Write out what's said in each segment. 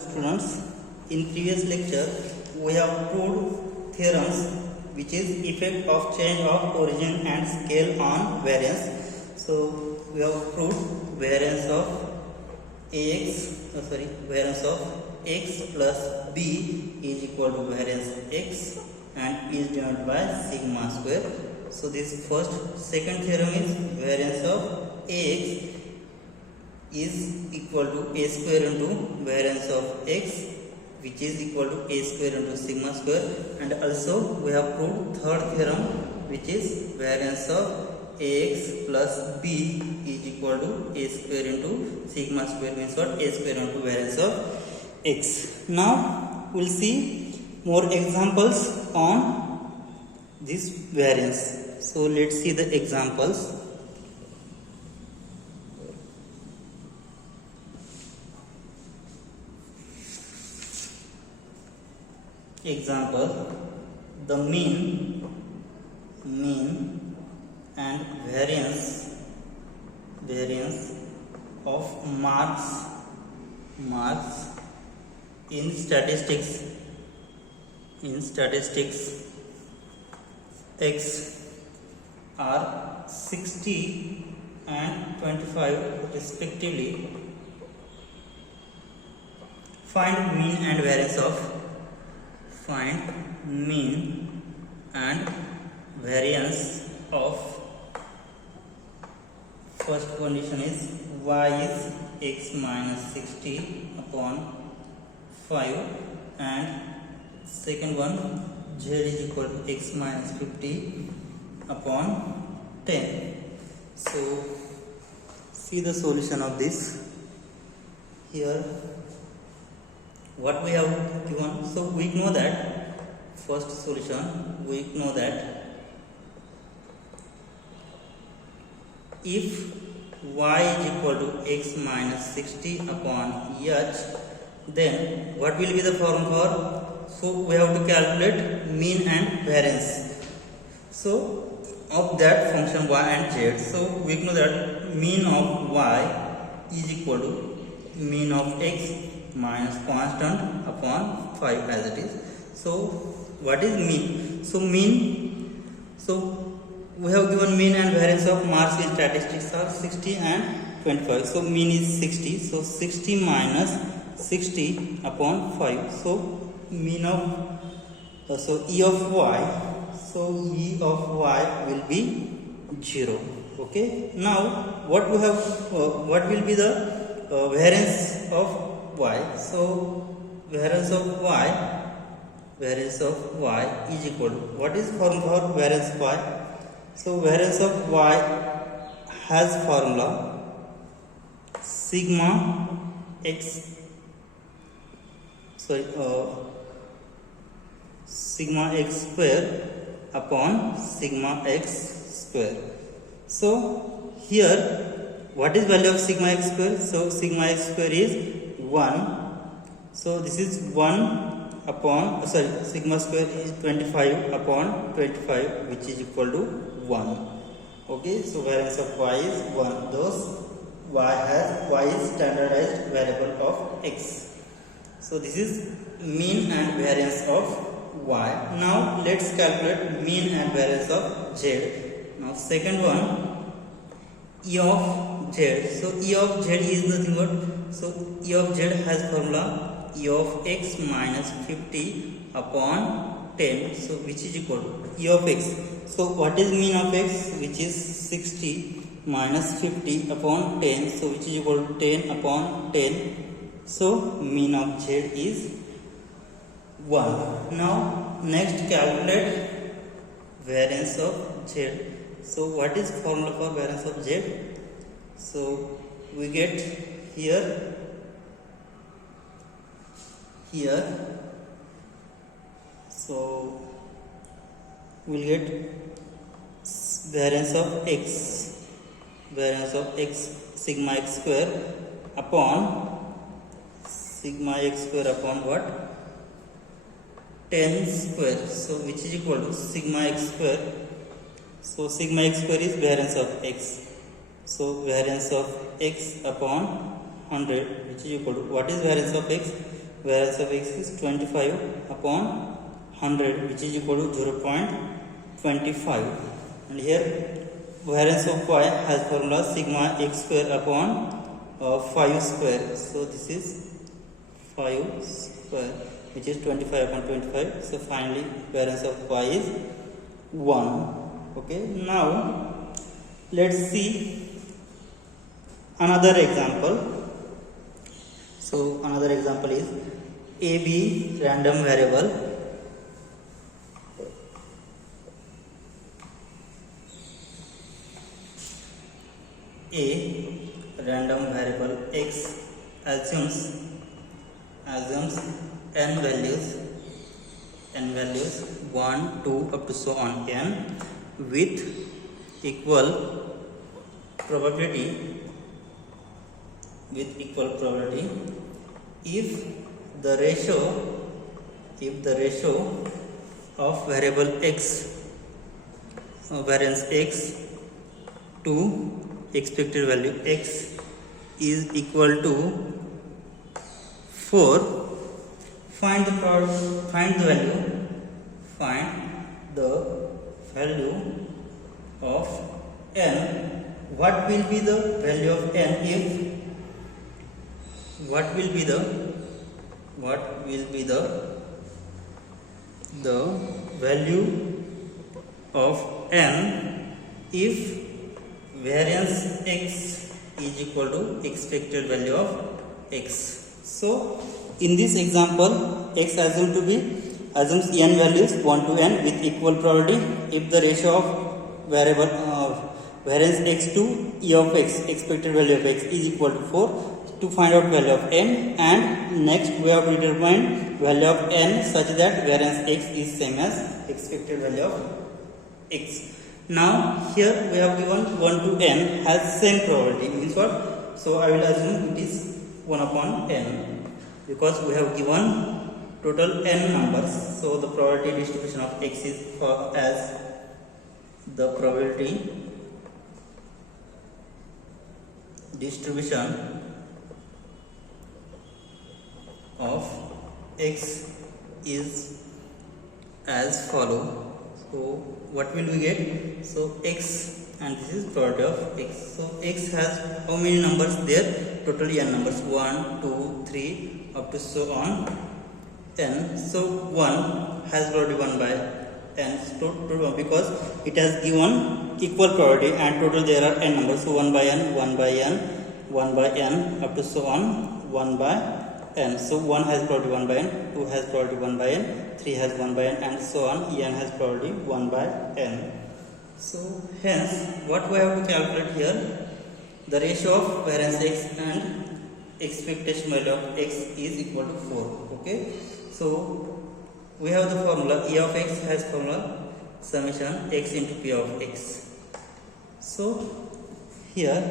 Students, in previous lecture we have proved theorems which is effect of change of origin and scale on variance. So we have proved variance of variance of x plus b is equal to variance x and is denoted by sigma square. So this second theorem is variance of ax is equal to a square into variance of x, which is equal to a square into sigma square. And also we have proved third theorem, which is variance of ax plus b is equal to a square into sigma square, means what? A square into variance of x. Now we'll see more examples on this variance. So let's see the examples. Example: the mean and variance of marks in statistics x are 60 and 25 respectively. Find mean and variance of first condition is y is x minus 60 upon 5, and second one z is equal to x minus 50 upon 10. So see the solution of this. Here what we have given, so we know that first solution, we know that if y is equal to x minus 60 upon h, then what will be the formula for? So we have to calculate mean and variance, so of that function y and z. So we know that mean of y is equal to mean of x minus constant upon 5 as it is. So what is mean? So we have given mean and variance of marks in statistics are 60 and 25. So mean is 60. So 60 minus 60 upon 5. So mean of E of y. So E of y will be 0. Okay. Now what we have? What will be the variance of y? So variance of y is equal to, what is formula for variance of y? So variance of y has formula sigma x square upon sigma x square. So here what is value of sigma x square? So sigma x square is 1. So this is 1 upon sigma square is 25 upon 25, which is equal to 1. Okay, so variance of y is 1. Thus y is standardized variable of x. So this is mean and variance of y. Now let's calculate mean and variance of z. Now second one, E of z. So E of z is nothing but, so E of z has formula E of x minus 50 upon 10, so which is equal to E of x. So what is mean of x? Which is 60 minus 50 upon 10, so which is equal to 10 upon 10. So mean of z is 1. Now next calculate variance of z. So what is formula for variance of z? So we get here so we'll get variance of x sigma x square upon what? 10 square, so which is equal to sigma x square. So sigma x square is variance of x, so variance of x upon 100, which is equal to, what is variance of x? variance of x is 25 upon 100, which is equal to 0.25. And here variance of y has formula sigma x square upon 5 square. So this is 5 square, which is 25 upon 25. So finally variance of y is 1. Okay, now let's see another example. So another example is AB random variable A random variable x assumes n values 1 2 up to so on n with equal probability if the ratio of variable x variance x to expected value x is equal to 4. Find the value of n. What will be the value of n if what will be the value of n if variance x is equal to expected value of x. So in this example, x assumes n values 1 to n with equal probability if the ratio of variable variance x to e of x, expected value of x, is equal to 4. To find out value of n, and next we have to determine value of n such that variance x is same as expected value of x. Now here we have given 1 to n has same probability, means what? So I will assume it is 1 upon n because we have given total n numbers. So the probability distribution of x is as the probability distribution of x is as follow. So what will we get? So x, and this is probability of x. So x has how many numbers there? Totally n numbers, 1 2 3 up to so on n. So 1 has probability 1 by n, because it has given equal probability and total there are n numbers. So 1 by n, 1 by n, 1 by n up to so on 1 by n. So 1 has probability 1 by n, 2 has probability 1 by n, 3 has 1 by n, and so on. En has probability 1 by n. So hence what we have to calculate here, the ratio of variance x and expectation value of x is equal to 4. Okay, so we have the formula e of x has formula summation x into p of x. So here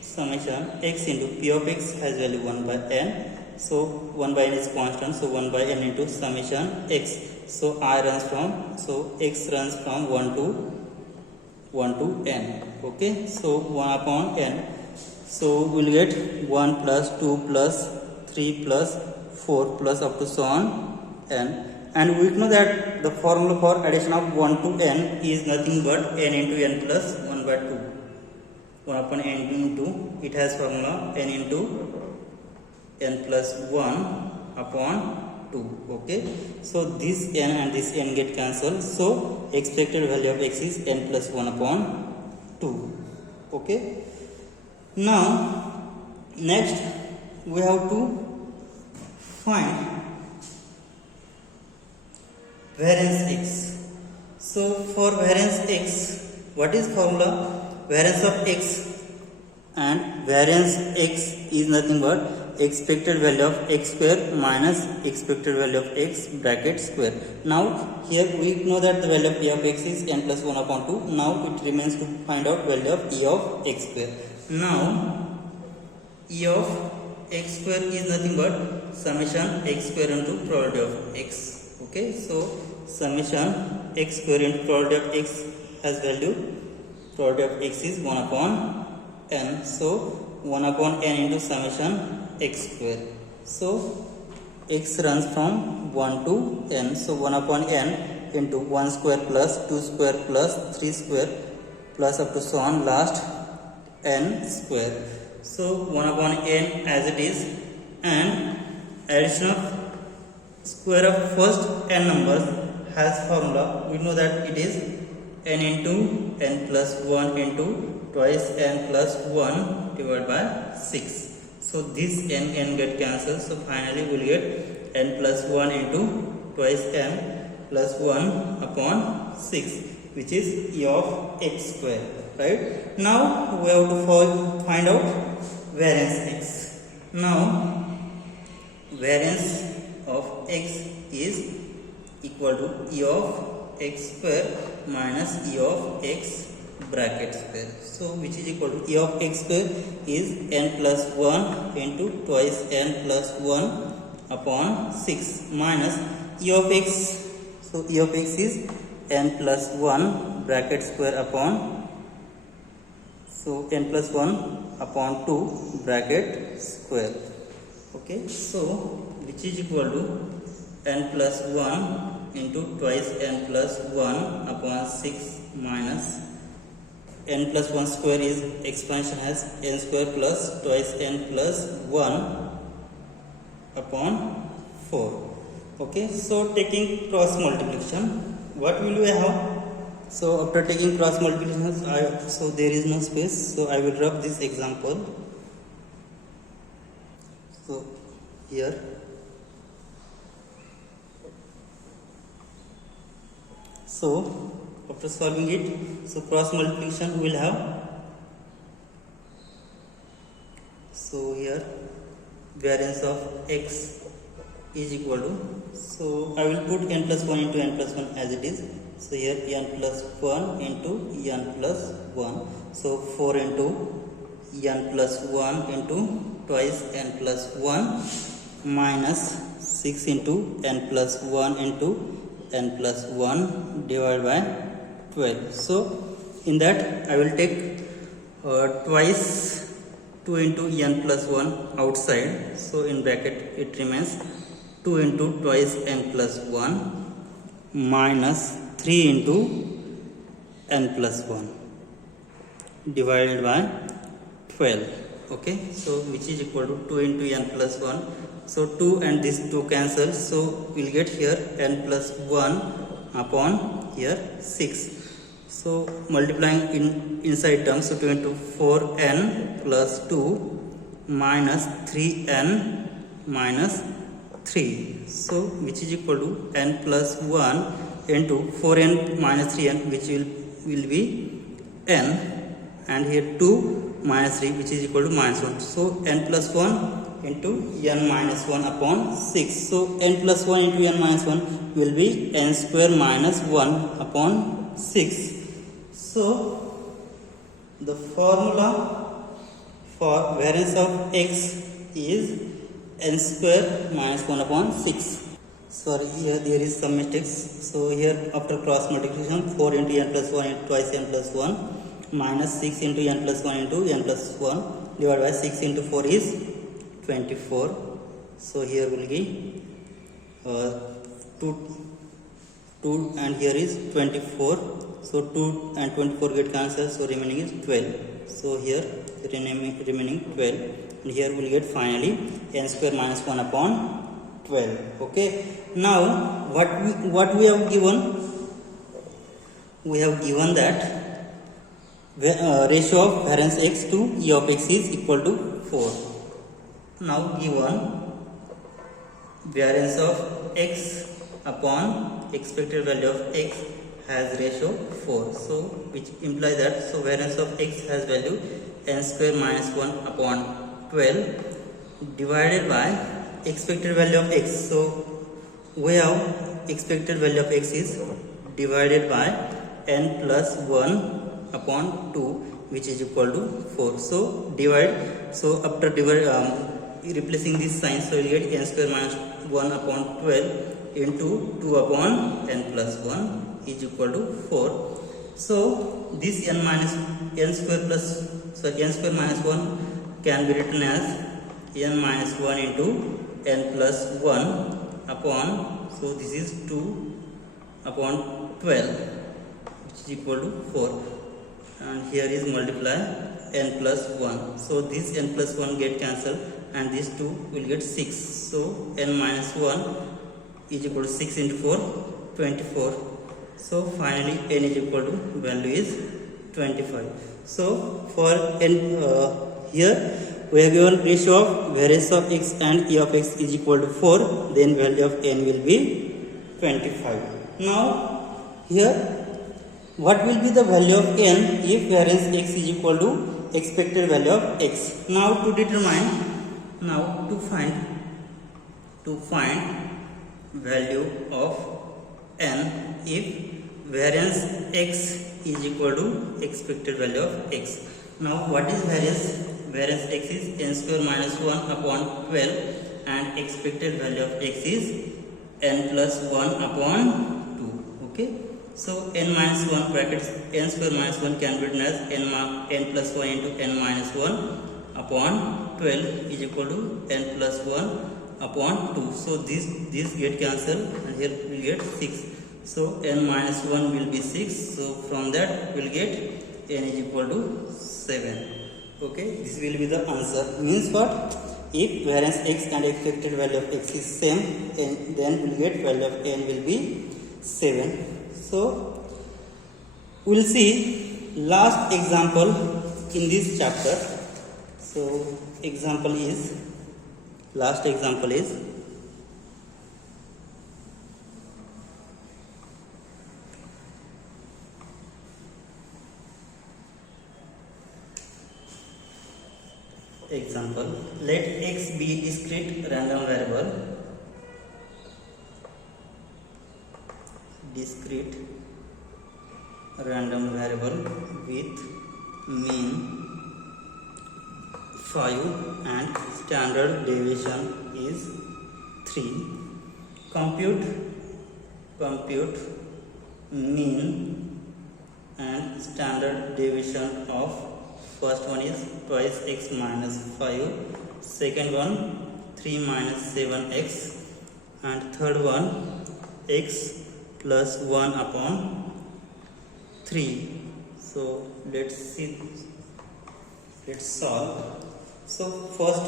summation x into p of x has value 1 by n. So 1 by n is constant, so 1 by n into summation x. So I runs from, so x runs from 1 to n. Okay, so 1 upon n. So we'll get 1 plus 2 plus 3 plus 4 plus up to so on n. And we know that the formula for addition of 1 to n is nothing but n into n plus 1 by 2. 1 upon n into, it has formula n into n plus 1 upon 2. Okay, so this n and this n get cancelled, so expected value of x is n plus 1 upon 2. Okay, now next we have to find variance x. So for variance x, what is formula? Variance of x, and variance x is nothing but expected value of x square minus expected value of x bracket square. Now here we know that the value of e of x is n plus 1 upon 2. Now it remains to find out value of e of x square. Now e of x square is nothing but summation x square into probability of x. Okay, so summation x square into probability of x has value, probability of x is 1 upon n. So 1 upon n into summation x square. So x runs from 1 to n. So 1 upon n into 1 square plus 2 square plus 3 square plus up to so on last n square. So 1 upon n as it is, and addition of square of first n numbers has formula. We know that it is n into n plus 1 into twice n plus 1 divided by 6. So this n get cancelled. So finally we will get n plus 1 into twice n plus 1 upon 6, which is e of x square. Right? Now we have to find out variance x. Now variance of x is equal to e of x square minus e of x bracket square. So which is equal to e of x square is n plus 1 into twice n plus 1 upon 6 minus e of x. So e of x is n plus 1 bracket square upon, so n plus 1 upon 2 bracket square. Okay, so which is equal to n plus 1 into twice n plus 1 upon 6 minus n plus 1 square is expansion has n square plus twice n plus 1 upon 4. Okay, so taking cross multiplication, what will we have? So after taking cross multiplication, so there is no space, so I will rub this example. So here so after solving it, so cross multiplication we will have, so here variance of x is equal to, so I will put n plus 1 into n plus 1 as it is. So here n plus 1 into n plus 1, so 4 into n plus 1 into twice n plus 1 minus 6 into n plus 1 into n plus 1 divided by 12. So in that I will take twice 2 into n plus 1 outside. So in bracket it remains 2 into twice n plus 1 minus 3 into n plus 1 divided by 12. Okay, so which is equal to 2 into n plus 1. So 2 and this 2 cancel, so we'll get here n plus 1 upon here 6. So multiplying inside terms, so 2 into 4n plus 2 minus 3n minus 3. So which is equal to n plus 1 into 4n minus 3n, which will be n, and here 2 minus 3, which is equal to minus 1. So n plus 1 into n minus 1 upon 6. So n plus 1 into n minus 1 will be n square minus 1 upon 6. So the formula for variance of x is n square minus 1 upon 6. Sorry, here there is some mistakes. So here after cross multiplication, 4 into n plus 1 into twice n plus 1 minus 6 into n plus 1 into n plus 1 divided by 6 into 4 is 24. So here will be 2 and here is 24. So 2 and 24 get cancelled, so remaining is 12. So here remaining 12, and here we will get finally n square minus 1 upon 12. Okay, now what we have given? We have given that ratio of variance x to e of x is equal to 4. Now given variance of x upon expected value of x has ratio 4. So which implies that, so variance of x has value n square minus 1 upon 12 divided by expected value of x. So we have expected value of x is divided by n plus 1 upon 2, which is equal to 4. So divide, so after replacing this sign, so you get n square minus 1 upon 12 into 2 upon n plus 1 is equal to 4. So this n square minus 1 can be written as n minus 1 into n plus 1 upon, so this is 2 upon 12, which is equal to 4, and here is multiply n plus 1, so this n plus 1 get cancelled and these 2 will get 6, so n minus 1 is equal to 6 into 4, 24. So finally n is equal to value is 25. So for n here we have given ratio of variance of x and e of x is equal to 4, then value of n will be 25. Now here what will be the value of n if variance x is equal to expected value of x? Now to determine, now to find value of n if variance x is equal to expected value of x. Now what is variance? Variance x is n square minus 1 upon 12 and expected value of x is n plus 1 upon 2. Okay, so n minus 1 brackets n square minus 1 can be written as n plus 1 into n minus 1 upon 12 is equal to n plus 1 upon 2. So this get cancelled and here we will get 6. So n minus 1 will be 6. So from that we will get n is equal to 7. Okay, this will be the answer. Means what? If variance x and expected value of x is same, then we will get value of n will be 7. So we will see last example in this chapter. So last example is example, let x be discrete random variable, with mean 5 and standard deviation is 3. Compute mean and standard deviation of first one is twice x minus 5, second one 3 minus 7x, and third one x plus 1 upon 3. So let's solve. So first,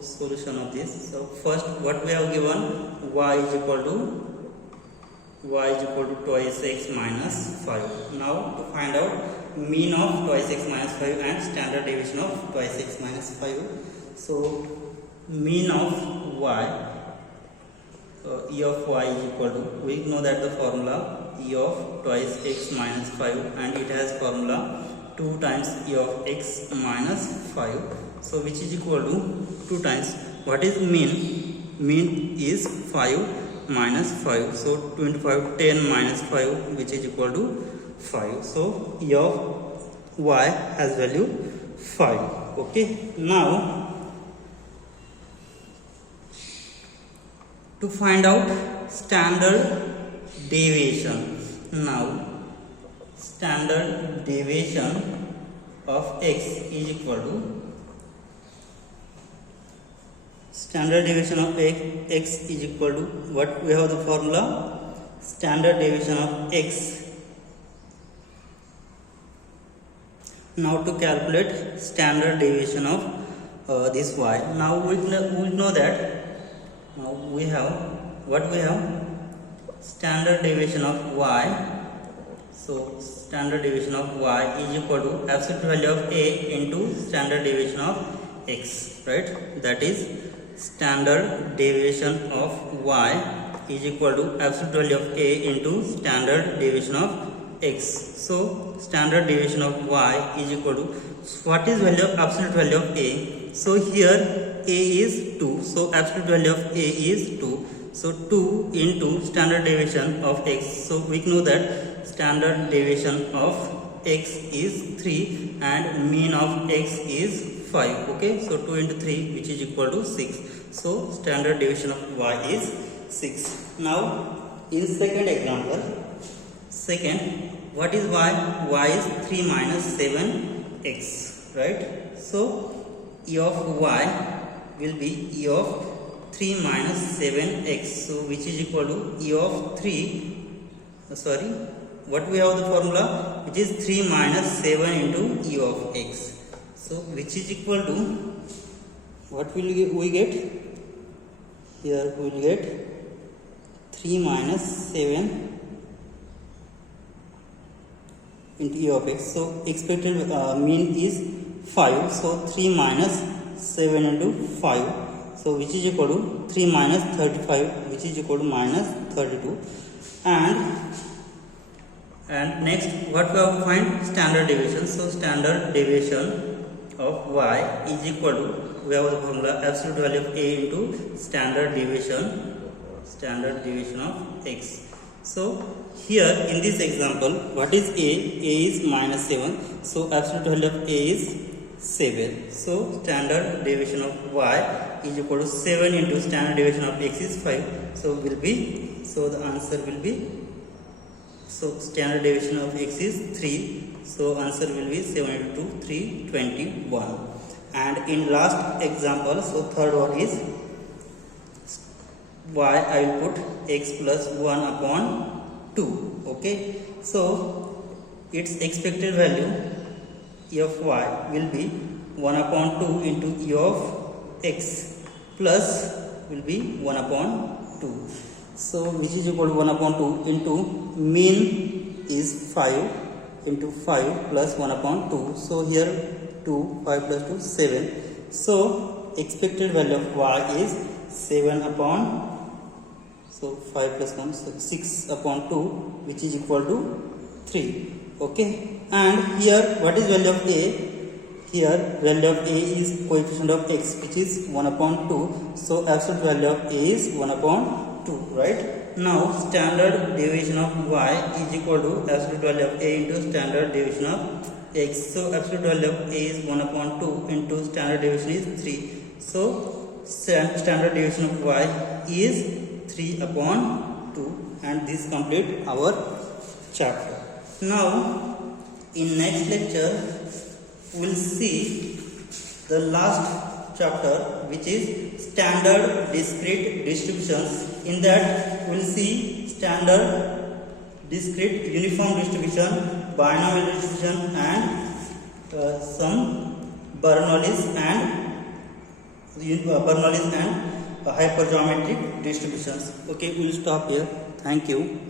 solution of this. So first what we have given, y is equal to twice x minus 5. Now to find out mean of twice x minus 5 and standard deviation of twice x minus 5. So mean of y, e of y is equal to, we know that the formula e of twice x minus 5 and it has formula 2 times e of x minus 5. So which is equal to 2 times, what is mean? Mean is 5 minus 5. So 25, 10 minus 5, which is equal to 5. So e of y has value 5. Okay, now to find out standard deviation. Now standard deviation of x is equal to, standard deviation of x is equal to, what we have the formula, standard deviation of x. Now to calculate standard deviation of this y, now we know that, now we have what we have, standard deviation of y. So standard deviation of y is equal to absolute value of a into standard deviation of x, right? That is standard deviation of y is equal to absolute value of a into standard deviation of x. So standard deviation of y is equal to, what is value of absolute value of a? So here a is 2, so absolute value of a is 2. So 2 into standard deviation of x. So we know that standard deviation of x is 3 and mean of x is 5. Okay, so 2 into 3, which is equal to 6. So standard deviation of y is 6. Now in second example, what is y? Y is 3 minus 7x, right? So e of y will be e of 3 minus 7x. So which is equal to e of 3, what we have the formula, which is 3 minus 7 into e of x. So which is equal to, what will we get? Here we will get 3 minus 7 into e of x. So expected mean is 5. So 3 minus 7 into 5. So which is equal to 3 minus 35, which is equal to minus 32. And next, what we have to find? Standard deviation. So standard deviation of y is equal to, we have the formula, absolute value of a into standard deviation of x. So here in this example, what is a? A is minus 7. So absolute value of a is 7. So standard deviation of y is equal to 7 into standard deviation of x is 5. So the answer will be, so standard deviation of x is 3. So answer will be 7 into 2, 321. And in last example, so third one is y, I will put x plus 1 upon 2. Okay, so its expected value e of y will be 1 upon 2 into e of x plus will be 1 upon 2. So which is equal to 1 upon 2 into mean is 5 into 5 plus 1 upon 2. So here 2, 5 plus 2, 7. So expected value of y is 7 upon, so 5 plus 1, so 6 upon 2, which is equal to 3. Okay, and here what is value of a? Here value of a is coefficient of x, which is 1 upon 2. So absolute value of a is 1 upon 2, right? Now standard deviation of y is equal to absolute value of a into standard deviation of x. So absolute value of a is 1 upon 2 into standard deviation is 3. So standard deviation of y is 3 upon 2, and this complete our chapter. Now in next lecture we will see the last chapter, which is standard discrete distributions. In that we will see standard discrete uniform distribution, binomial distribution, and some Bernoullis and hypergeometric distributions. Okay, we will stop here. Thank you.